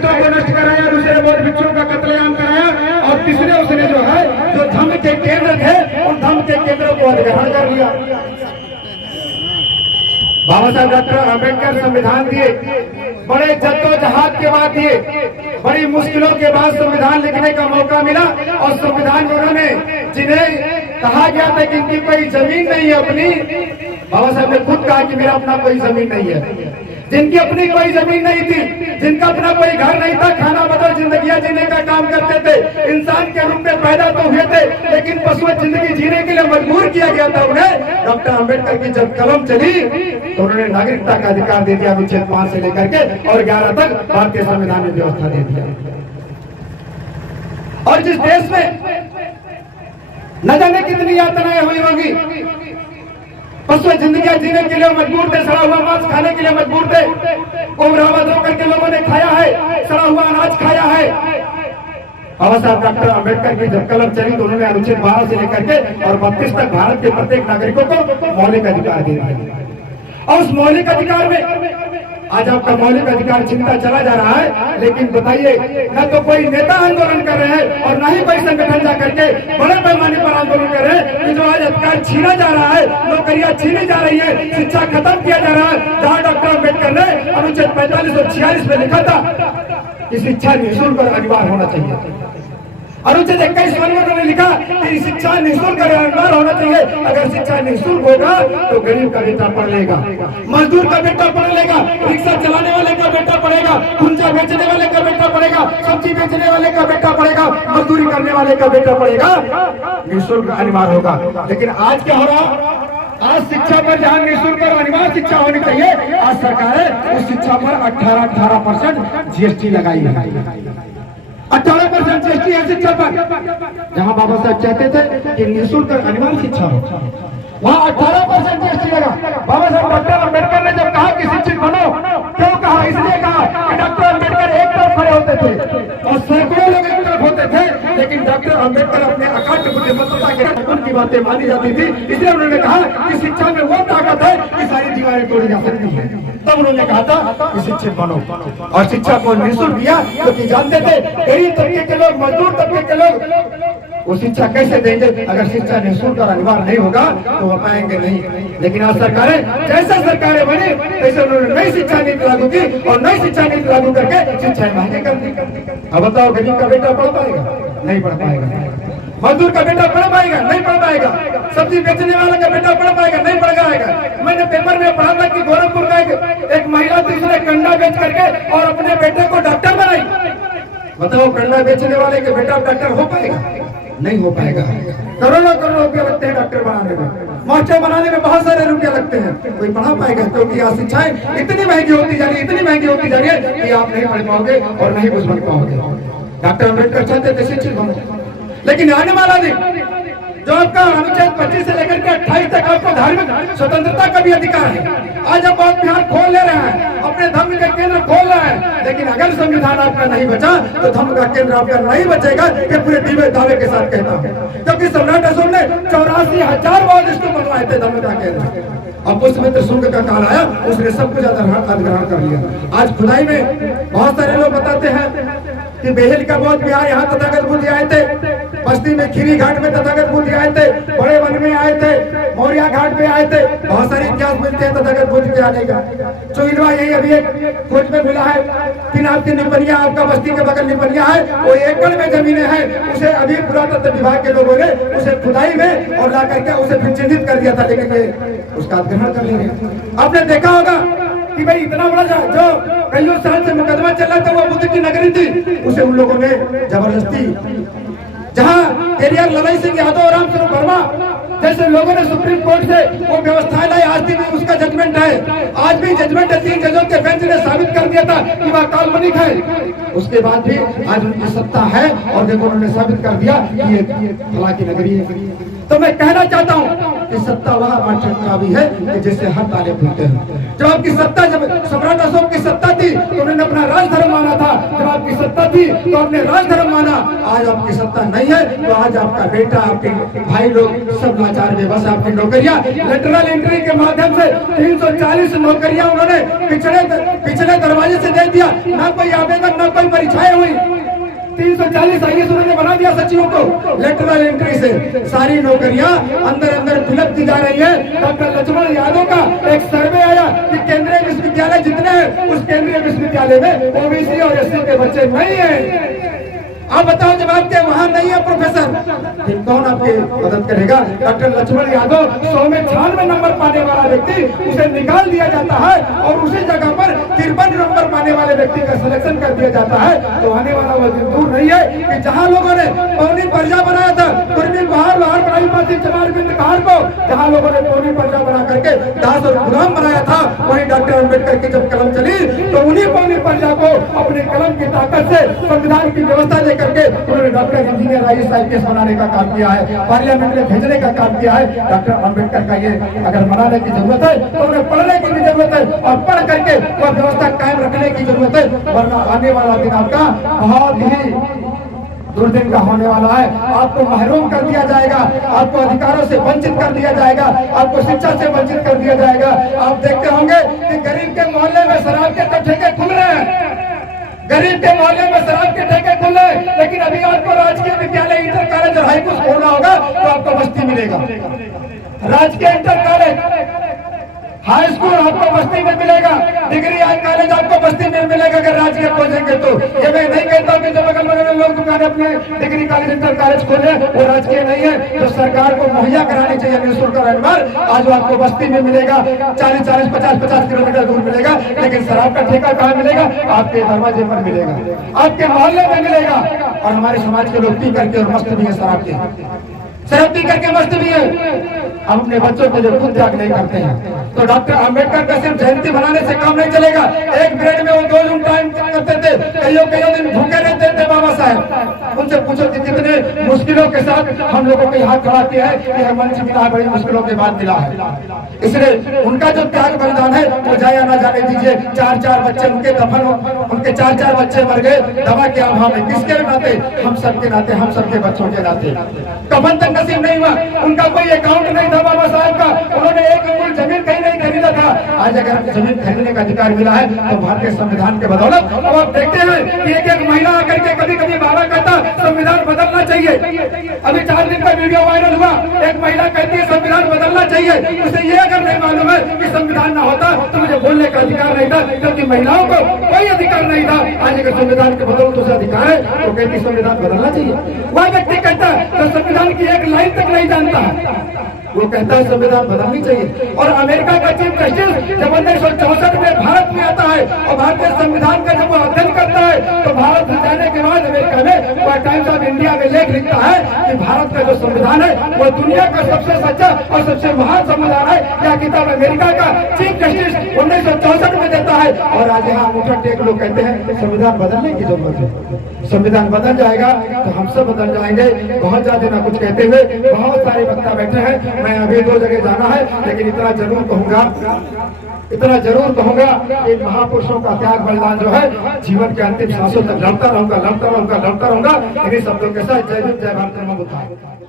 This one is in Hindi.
साइटों को नष्ट कराया, दूसरे बहुत बच्चों का कत्लेआम कराया, और तीसरे उसने जो है जो धर्म के केंद्र थे उन धर्म के केंद्रों को अधिग्रहण कर लिया। बाबा साहब डॉक्टर अम्बेडकर संविधान दिए, बड़े जद्दोजहद के बाद दिए, बड़ी मुश्किलों के बाद संविधान लिखने का मौका मिला, और संविधान में उन्होंने जिन्हें कहा गया था कि इनकी कोई जमीन नहीं है अपनी, बाबा साहब ने खुद कहा कि मेरा अपना कोई जमीन नहीं है। जिनकी अपनी कोई जमीन नहीं थी, जिनका अपना कोई घर नहीं था, खाना बदल जिंदगियां जीने का काम करते थे, इंसान के रूप में पैदा तो हुए थे लेकिन पशु जिंदगी जीने के लिए मजबूर किया गया था उन्हें। डॉक्टर अम्बेडकर की जब कलम चली तो उन्होंने नागरिकता का अधिकार दे दिया, अनुच्छेद 5 से लेकर के और 11 तक भारतीय संविधान में व्यवस्था दे दिया। और जिस देश में न जाने कितनी यातनाएं हुई होंगी, पशु जिंदगी जीने के लिए मजबूर थे, सड़ा हुआ मांस खाने के लिए मजबूर थे, उम्राबाद होकर के लोगों ने खाया है, सड़ा हुआ अनाज खाया है। बाबा साहब डॉक्टर अम्बेडकर की जब कलम चली तो उन्होंने अनुच्छेद 12 से लेकर के और 32 तक भारत के प्रत्येक नागरिकों को मौलिक अधिकार दे दिया। और उस मौलिक अधिकार में आज आपका मौलिक अधिकार छिनता चला जा रहा है। लेकिन बताइए, न तो कोई नेता आंदोलन कर रहे हैं और न ही कोई संगठन जा करके बड़े पैमाने पर आंदोलन कर रहे हैं कि जो आज अधिकार छीना जा रहा है, नौकरियां छीनी जा रही है, शिक्षा खत्म किया जा रहा है। जहां डॉक्टर अम्बेडकर ने अनुच्छेद 45 और 46 में लिखा था कि शिक्षा निःशुल्क और अनिवार्य होना चाहिए, अनुच्छेद 21 में उन्होंने लिखा कि शिक्षा निःशुल्क और अनिवार्य होना चाहिए। अगर शिक्षा निःशुल्क होगा तो गरीब का बेटा पढ़ लेगा, मजदूर का बेटा पढ़ लेगा, रिक्शा चलाने वाले का बेटा पढ़ेगा, कुंजा बेचने वाले का बेटा पढ़ेगा, सब्जी बेचने वाले का बेटा पढ़ेगा, मजदूरी करने वाले का बेटा पढ़ेगा, निःशुल्क अनिवार्य होगा। लेकिन आज क्या हो रहा? आज शिक्षा पर जहाँ निःशुल्क और अनिवार्य शिक्षा होनी चाहिए, आज सरकार उस शिक्षा पर 18% जीएसटी लगाई है। 18% जीएसटी है शिक्षा पर। जहाँ बाबा साहब चाहते थे कि निःशुल्क और अनिवार्य शिक्षा हो, वहाँ 18% जीएसटी लगा। बाबा साहब डॉक्टर अम्बेडकर ने जब कहा कि शिक्षित बनो, क्यों कहा? इसलिए कहा कि डॉक्टर अम्बेडकर एक तरफ खड़े होते थे और सैकड़ों लोग एक तरफ होते थे, लेकिन डॉक्टर अम्बेडकर अपने अखंड बुद्धिमत्ता के उनकी बातें मानी जाती थी। इसलिए उन्होंने कहा कि शिक्षा में वो ताकत है कि सारी दीवारें तोड़ी जा सकती है। तब उन्होंने कहा था कि शिक्षित बनो, और शिक्षा को निःशुल्क दिया क्योंकि जानते थे गरीब तबके के लोग, मजदूर तबके के लोग वो शिक्षा कैसे देंगे अगर शिक्षा निःशुल्क और अनिवार्य नहीं होगा तो वो पाएंगे नहीं। लेकिन आज सरकारें जैसे सरकारें बनी तैसे उन्होंने नई शिक्षा नीति लागू की और नई शिक्षा नीति लागू करके शिक्षा महंगी कर दी। अब बताओ, गरीब का बेटा पढ़ पाएगा? नहीं पढ़ पाएगा। मजदूर का बेटा पढ़ पाएगा? नहीं पढ़ पाएगा। सब्जी बेचने वाले का बेटा पढ़ पाएगा? नहीं पढ़ पाएगा। मैंने पेपर में पढ़ा था कि गोरखपुर का एक महिला थी, उसने कंडा बेच करके और अपने बेटे को डॉक्टर बनाई। बताओ, कंडा बेचने वाले के बेटा डॉक्टर हो पाएगा? नहीं हो पाएगा। करोड़ों करोड़ रुपया लगते हैं डॉक्टर बनाने में, मास्टर बनाने में बहुत सारे रुपया लगते हैं, कोई पढ़ा पाएगा? क्योंकि आज शिक्षाएं इतनी महंगी होती जा रही है, इतनी महंगी होती जा रही है कि आप नहीं पढ़ पाओगे और नहीं कुछ बन पाओगे। डॉक्टर अम्बेडकर चाहते थे शिक्षित बनो, लेकिन आने वाला दिन जो आपका अनुच्छेद 25 से लेकर के 28 तक आपको धार्मिक स्वतंत्रता का भी अधिकार है। आज आप बहुत बिहार खोल ले रहे हैं, अपने धर्म के केंद्र खोल रहे हैं, लेकिन अगर संविधान आपका नहीं बचा तो धर्म का केंद्र आपका नहीं बचेगा। ये पूरे दावे के साथ कहता हूँ, क्योंकि सम्राट अशोक ने 84,000 बौद्धिस्ट बनवाए थे धर्म का केंद्र। अब पुष्यमित्र शुंग का काल आया, उसने सब कुछ अधिग्रहण कर लिया। आज खुदाई में बहुत सारे लोग बताते हैं कि बेहल का बौद्ध विहार यहाँ तथागत बुद्ध आए थे, बस्ती में खीरी घाट में तथागत बुद्ध आए थे, बड़े वन में आए थे, मौर्या घाट पे आए थे। बहुत सारे इतिहास मिलते हैं तथागत बुद्ध के आने का। चोइलवा यही अभी एक खोज में मिला है कि आपकी निपनिया, आपका बस्ती के बगल निपनिया है, वो एकड़ में जमीनें हैं, उसे अभी पुरातत्व विभाग के लोगों ने उसे खुदाई में और ला करके उसे फिर चिन्हित कर दिया था, लेकिन उसका अधिग्रहण कर लिया। आपने देखा होगा कि भाई इतना बड़ा जो कईयों साल से मुकदमा चल रहा था वो बुद्ध की नगरी थी, उसे उन लोगों ने जबरदस्ती, जहां पेरियार ललाई सिंह यादव और रामचंद्र वर्मा जैसे लोगों ने सुप्रीम कोर्ट से वो व्यवस्था लाई, आज भी उसका जजमेंट है। आज भी जजमेंट है, 3 जजों के बेंच ने साबित कर दिया था कि वह काल्पनिक है। उसके बाद भी आज उनकी सत्ता है और देखो उन्होंने साबित कर दिया कि ये फला की नगरी है। तो मैं कहना चाहता हूँ कि सत्ता वह मास्टर चाबी है कि जिससे हर ताले खुलते हैं। जब आपकी सत्ता, जब सम्राट अशोक की सत्ता थी तो उन्होंने अपना राजधर्म माना था, जब आपकी सत्ता थी तो आपने राजधर्म माना। आज आपकी सत्ता नहीं है तो आज आपका बेटा, आपके भाई लोग सब लाचार बेबस। आपकी नौकरियां लेटरल एंट्री के माध्यम से 340 नौकरियां उन्होंने पिछले दरवाजे से दे दिया, ना कोई आवेदन ना कोई परीक्षाएं हुई। 340 आईएएस उन्होंने बना दिया सचिवों को लेटरल एंट्री से। सारी नौकरियां अंदर अंदर फिलअप की जा रही है। डॉक्टर लक्ष्मण यादव का एक सर्वे आया कि केंद्रीय विश्वविद्यालय जितने हैं उस केंद्रीय विश्वविद्यालय में ओबीसी और एससी के बच्चे नहीं है। आप बताओ, जब आपके वहां नहीं है प्रोफेसर, फिर कौन आपकी मदद करेगा? डॉक्टर लक्ष्मण यादव 100 में 96 नंबर पाने वाला व्यक्ति, उसे निकाल दिया जाता है और उसी जगह पर 53 नंबर पाने वाले व्यक्ति का सिलेक्शन कर दिया जाता है। तो आने वाला वह दिन दूर नहीं है कि जहां लोगों ने पौनी पर्चा बनाया था, कुर्मी बहार बड़ाई पासी चमार बिंद कहार को जहां लोगों ने पौनी पर्चा बना करके दास और गुलाम बनाया था, वही डॉक्टर अम्बेडकर की जब कलम चली तो उन्हीं पौनी पर्चा को अपनी कलम की ताकत से संविधान की व्यवस्था करके उन्होंने डॉक्टर इंजीनियर आईएएस आईपीएस बनाने का काम किया है, पार्लियामेंट में भेजने का काम किया है। डॉक्टर अम्बेडकर का ये अगर मनाने की जरूरत है तो उन्हें पढ़ने की भी जरूरत है और पढ़ करके वह व्यवस्था कायम रखने की जरूरत है, वरना आने वाला दिन आपका बहुत ही दुर्दिन का होने वाला है। आपको महरूम कर दिया जाएगा, आपको अधिकारों से वंचित कर दिया जाएगा, आपको शिक्षा से वंचित कर दिया जाएगा। आप देखते होंगे कि गरीब के मोहल्ले में शराब के तो ठेके खुल रहे हैं, गरीब के मोहल्ले में शराब के ठेके खुल रहे हैं, लेकिन अभी आपको राजकीय विद्यालय इंटर कॉलेज और हाई स्कूल खोलना होगा तो आपको बस्ती मिलेगा। राजकीय इंटर कॉलेज हाई स्कूल आपको बस्ती में मिलेगा, डिग्री कॉलेज आपको बस्ती में मिलेगा अगर राजकीय खोजेंगे तो। ये मैं नहीं कहता कि जो बगल बगल लोग दुकान अपने डिग्री कॉलेज इंटर कॉलेज खोले वो राजकीय नहीं है, तो सरकार को मुहैया करानी चाहिए निःशुल्क रहनुमार। आज वो आपको बस्ती में मिलेगा, 40-40, 50-50 किलोमीटर दूर मिलेगा, लेकिन शराब का ठेका कहाँ मिलेगा? आपके दरवाजे पर मिलेगा, आपके मोहल्ले में मिलेगा। और हमारे समाज के लोग पी करके और मस्त भी है, शराब पी करके मस्त भी है। हम अपने बच्चों के लिए खुद त्याग नहीं करते हैं। तो डॉक्टर अम्बेडकर का सिर्फ जयंती बनाने से काम नहीं चलेगा। एक पीरियड में वो 2 जून टाइम करते थे, कईयों दिन भूखे रहते थे बाबा साहब। उनसे पूछो कि कितने मुश्किलों के साथ हम लोगों के हाथ खड़ा किया है कि हर मंच मिला, बड़ी मुश्किलों के बाद मिला है। इसलिए उनका जो त्याग बलिदान है वो जाया ना जाने दीजिए। 4-4 बच्चे उनके दफन, उनके 4-4 बच्चे मर गए दवा के अभाव में। किसके नाते? हम सबके नाते, हम सबके बच्चों के नाते। कफन तक नसीब नहीं हुआ, उनका कोई अकाउंट नहीं था बाबा साहब का, उन्होंने एक अंगुल जमीन कहीं नहीं खरीदा था। आज अगर जमीन खरीदने का अधिकार मिला है तो भारतीय संविधान के बदौलत। अब आप देखते हैं कि एक महिला आकर के कभी बाबा कहता संविधान बदलना चाहिए। अभी 4 दिन का वीडियो वायरल हुआ, एक महिला कहती है संविधान बदलना चाहिए। उसे ये अगर नहीं मालूम है कि संविधान ना होता तो मुझे बोलने का अधिकार नहीं था, क्योंकि महिलाओं को कोई अधिकार नहीं था। आज अगर संविधान के बदौलत उसे अधिकार है तो कहती संविधान बदलना चाहिए। वह व्यक्ति कहता है तो संविधान की एक लाइन तक नहीं जानता है, वो कहता है संविधान बदलनी चाहिए। और अमेरिका का चीफ जस्टिस जब 1964 में भारत में आता है और भारतीय संविधान का जब वो अध्ययन करता है तो भारत जाने के बाद अमेरिका में वह टाइम्स ऑफ इंडिया में लेख लिखता है कि भारत का जो संविधान है वो दुनिया का सबसे सच्चा और सबसे महान संविधान है। यह किताब अमेरिका का चीफ जस्टिस 1964 में देता है। और आज यहाँ मुठा टेक लोग कहते हैं संविधान बदलने की जरूरत है। संविधान बदल जाएगा तो हम सब बदल जाएंगे। बहुत ज्यादा ना कुछ कहते हुए, बहुत सारे वक्ता बैठे हैं, मैं अभी 2 जगह जाना है, लेकिन इतना जरूर कहूंगा कि महापुरुषों का त्याग बलिदान जो है जीवन के अंतिम सांसों तक लड़ता रहूंगा। इन्हीं शब्दों के साथ जय हिंद, जय भारत।